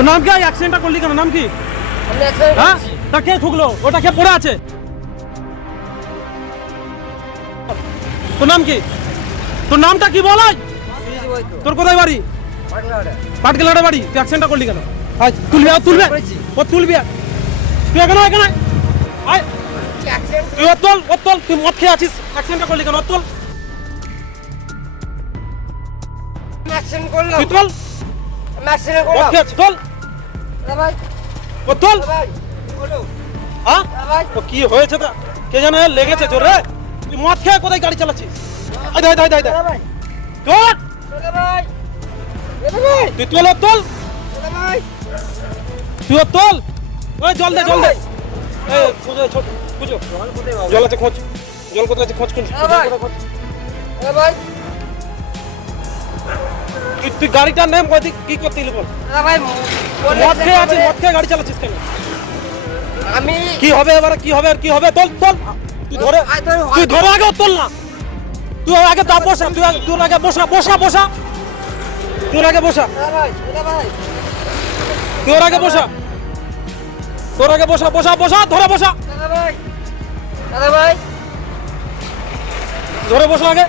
তোর নাম কি? অ্যাক্সিডেন্টটা করলি কেন? নাম কি? হ্যাঁ? তা কে ঠুকলো? ওটা কে পড়ে আছে? তোর নাম কি? তোর নামটা কি বল। তোর কোথায় বাড়ি। পাটকেলাটা বাড়ি। তুই অ্যাক্সিডেন্টটা করলি কেন? আয় তুলবি আর তুলবে। ও তুলবি আর। তুই এখানে এখানে আয়। তুই ওর তোল ওর তোল। তুই মদ খেয়ে আছিস। অ্যাক্সিডেন্টটা করলি কেন? তোল। করলাম। তুই তোল। accident করলাম। তোল। ভাই, তোল। হ্যাঁ? ভাই, ও কি হয়েছে তা? কে জানে লেগেছে জোরে? তুই মদ খেয়ে কোথায় গাড়ি চালাচ্ছিস? আয় দাই দাই দাই দাদা ভাই, তোল তুই তোল? তোল তুই তোল? ওই জল দে জল দে। এই ছোট জল আছে খোঁজ। জল কোথায় আছে খোঁজ খোঁজ? ভাই। ভাই, তুই তুই গাড়িটার নেম কই দিক কি করতে বল। দাদা ভাই, মদ খেয়ে আছিস মদ খেয়ে গাড়ি চালাচ্ছিস কেন? আমি কি হবে এবারে কি হবে আর কি হবে? তোল তোল। তুই ধরে তুই। ধরে আগে তোল না। তুই আগে তা বসা তুই তুই আগে বসা বসা বসা। তুই আগে বসা। তুই আগে বসা। তোর আগে বসা বসা বসা ধরে বসা। দাদা ভাই, দাদা ভাই, ধরে বসা আগে।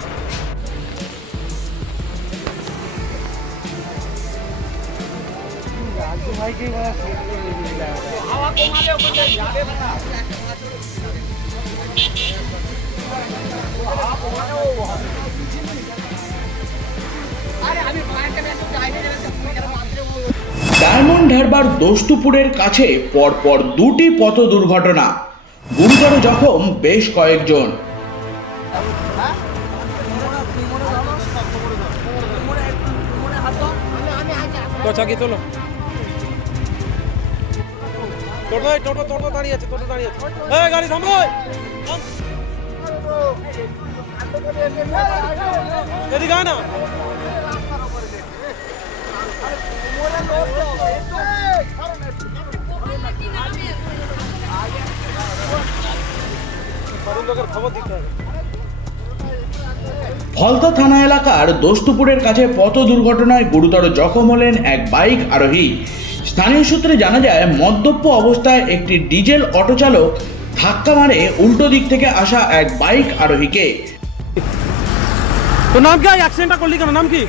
ডায়মন্ড হারবার দোস্তুপুরের কাছে পরপর দুটি পথ দুর্ঘটনা। গুরুতর জখম বেশ কয়েকজন। তোলো টোটো টোটো টোটো দাঁড়িয়ে আছে, টোটো দাঁড়িয়ে আছে। এই, গাড়ি থামো এদিকে না। ফলতা থানা এলাকার দোস্তুপুরের কাছে পথ দুর্ঘটনায় গুরুতর জখম হলেন এক বাইক আরোহী। স্থানীয় সূত্রে জানা যায় মদ্যপ অবস্থায় একটি ডিজেল অটো চালক ধাক্কা মারে উল্টো দিক থেকে আসা এক বাইক আরোহীকে। তোর নাম কি? অ্যাক্সিডেন্টটা করলি কেন? নাম কি?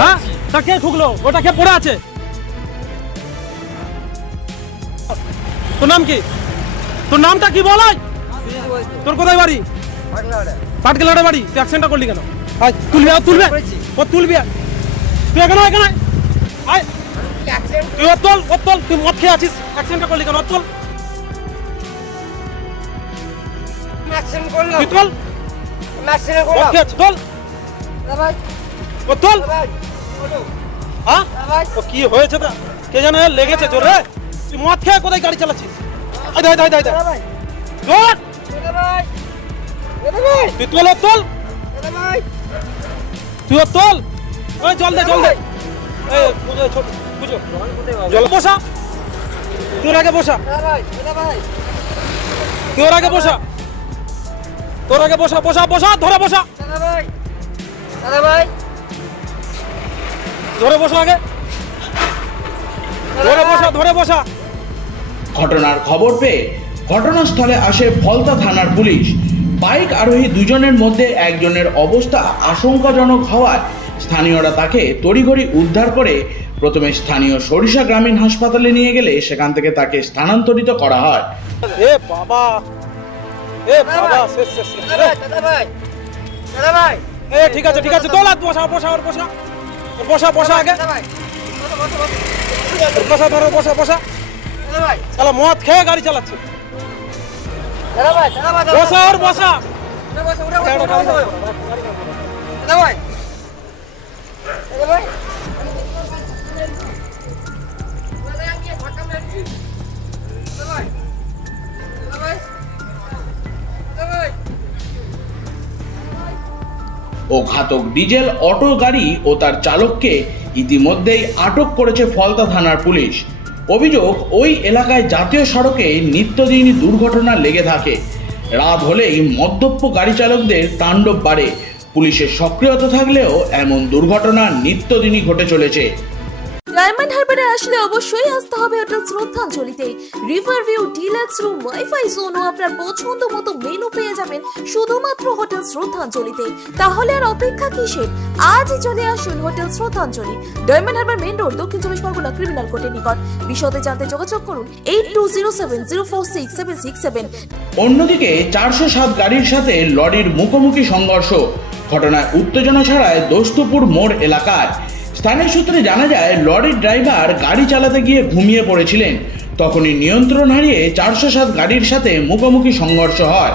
হ্যাঁ? তা কে ঠুকলো? ওটা কে পড়ে আছে? তোর নাম কি? তোর নামটা কি বল তো। তোর কোথায় বাড়ি? পাটনাটা। বাড়ি। তুই অ্যাক্সিডেন্টটা করলি কেন? তুলবি তুলবে। ও তুলবি আর। তুই এখানে এখানে আয়। তুই ওর তোল ওর তোল তুই মদ খেয়ে আছিস। অ্যাক্সিডেন্টটা করলি কেন? ওর তোল আমি accident করলাম। তুই তোল। মদ খেয়ে আছিস তোল। হ্যাঁ ও কি হয়েছে তা? কে জানে লেগেছে জোরে? তুই মদ খেয়ে কোথায় গাড়ি চালাচ্ছিস? আয় তুই তোল ওর তোল তুই ওর ওই জল দে জল দে। এই ছোট। জল বসা। তোর আগে বসা। দাদা ভাই, দাদা ভাই, তোর আগে বসা। তোর আগে বসা বসা বসা ধরে বসা। দাদা ভাই, দাদা ভাই, ধরে বসা আগে। ধরে বসা ধরে বসা। ঘটনার খবর পেয়ে ঘটনাস্থলে আসে ফলতা থানার পুলিশ। বাইক আরোহী দুজনের মধ্যে একজনের অবস্থা আশঙ্কাজনক হওয়ায় স্থানীয়রা তাকে তড়িঘড়ি উদ্ধার করে প্রথমে স্থানীয় সরিষা গ্রামীণ হাসপাতালে নিয়ে গেলে সেখান থেকে তাকে স্থানান্তরিত করা হয়। এ বাবা এ বাবা শেষ শেষ। ভাই, দাদা ভাই, এ ঠিক আছে ঠিক আছে তোলা বসা বসা বসা। বসা বসা আগে। বসো, বসো, বসো। ওর বসা ধরো বসা বসা। দাদা ভাই, তাহলে মদ খেয়ে গাড়ি চালাচ্ছে। দাদা ভাই, দাদা ভাই, বসা। ওর বসা বসো, ও ঘাতক ডিজেল অটো গাড়ি ও তার চালককে ইতিমধ্যেই আটক করেছে ফলতা থানার পুলিশ। অভিযোগ, ওই এলাকায় জাতীয় সড়কে নিত্যদিনই দুর্ঘটনা লেগে থাকে। রাত হলেই মদ্যপ গাড়ি চালকদের তাণ্ডব বাড়ে। পুলিশের সক্রিয়তা থাকলেও এমন দুর্ঘটনা নিত্যদিনই ঘটে চলেছে। ডায়মন্ড হারবারে আসলে অবশ্যই আসতে হবে hotel শ্রদ্ধাঞ্জলিতে। River view deluxe room WiFi zone ও আপনার পছন্দ মতো মেনু পেয়ে যাবেন শুধুমাত্র হোটেল শ্রদ্ধাঞ্জলিতে। তাহলে আর অপেক্ষা কিসের? আজই চলে আসুন হোটেল শ্রদ্ধাঞ্জলি। ডায়মন্ড হারবার মেন রোড দক্ষিণ চব্বিশ পরগনা ক্রিমিনাল কোর্টের নিকট। বিশদে জানতে যোগাযোগ করুন eight two zero seven zero four six seven six seven অন্যদিকে চারশো সাত গাড়ির সাথে লরির মুখোমুখি সংঘর্ষ ঘটনায় উত্তেজনা ছড়ায় দোস্তপুর মোড় এলাকায়। স্থানীয় সূত্রে জানা যায় লরির ড্রাইভার গাড়ি চালাতে গিয়ে ঘুমিয়ে পড়েছিলেন। তখনই নিয়ন্ত্রণ হারিয়ে চারশো সাত গাড়ির সাথে মুখোমুখি সংঘর্ষ হয়।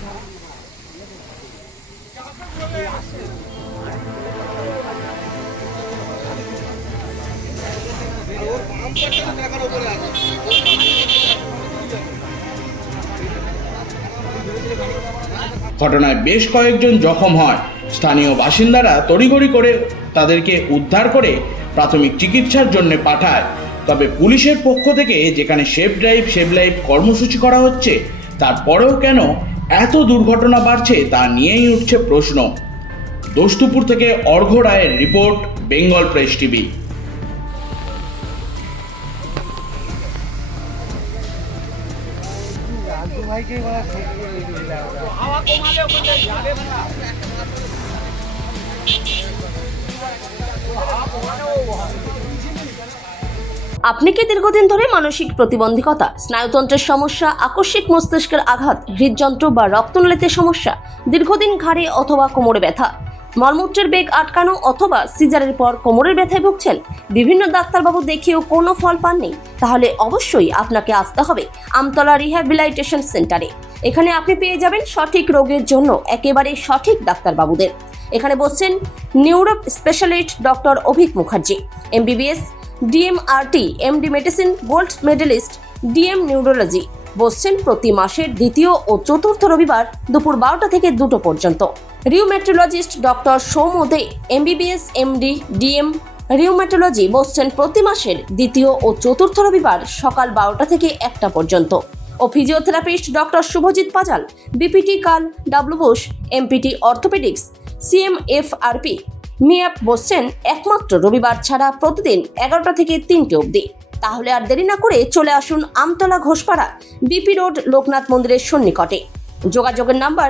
ঘটনায় বেশ কয়েকজন জখম হয়। স্থানীয় বাসিন্দারা তড়িঘড়ি করে তাদেরকে উদ্ধার করে প্রাথমিক চিকিৎসার জন্য পাঠায়। তবে পুলিশের পক্ষ থেকে যেখানে সেফ ড্রাইভ সেভ লাইফ কর্মসূচি করা হচ্ছে, তারপরেও কেন এত দুর্ঘটনা বাড়ছে তা নিয়েই উঠছে প্রশ্ন। দোস্তুপুর থেকে অর্ঘ্য রায়ের রিপোর্ট, বেঙ্গল প্রেস টিভি। আপনি কি দীর্ঘদিন ধরে মানসিক প্রতিবন্ধকতা, স্নায়ুতন্ত্রের সমস্যা, আকস্মিক মস্তিষ্কের আঘাত, হৃদযন্ত্র বা রক্তনলিতে সমস্যা, দীর্ঘদিন ঘাড়ে অথবা কোমরে ব্যথা? মলমূত্রের বেগ আটকানো অথবা সিজারের পর কোমরের ব্যথায় ভুগছেন? বিভিন্ন ডাক্তারবাবু দেখিয়েও কোনো ফল পাননি? তাহলে অবশ্যই আপনাকে আসতে হবে আমতলা রিহ্যাবিলাইটেশন সেন্টারে। এখানে আপনি পেয়ে যাবেন সঠিক রোগের জন্য একেবারে সঠিক ডাক্তারবাবুদের। এখানে বসছেন neuro specialist doctor Avik Mukherjee, MBBS, DMRT, MD medicine, gold medalist, DM neurology. বসছেন প্রতি মাসের দ্বিতীয় ও চতুর্থ রবিবার দুপুর বারোটা থেকে দুটো পর্যন্ত। Rheumatologist doctor Soumya De MBBS MD DM rheumatology বসছেন প্রতি মাসের দ্বিতীয় ও চতুর্থ রবিবার সকাল বারোটা থেকে একটা পর্যন্ত। ও physiotherapist doctor Subhajit Pajal BPT কাল W Bose MPT orthopaedics CMFRP মিয়াপ বসছেন একমাত্র রবিবার ছাড়া প্রতিদিন এগারোটা থেকে তিনটে অবধি। তাহলে আর দেরি না করে চলে আসুন আমতলা ঘোষপাড়া বিপি রোড লোকনাথ মন্দিরের সন্নিকটে। যোগাযোগের number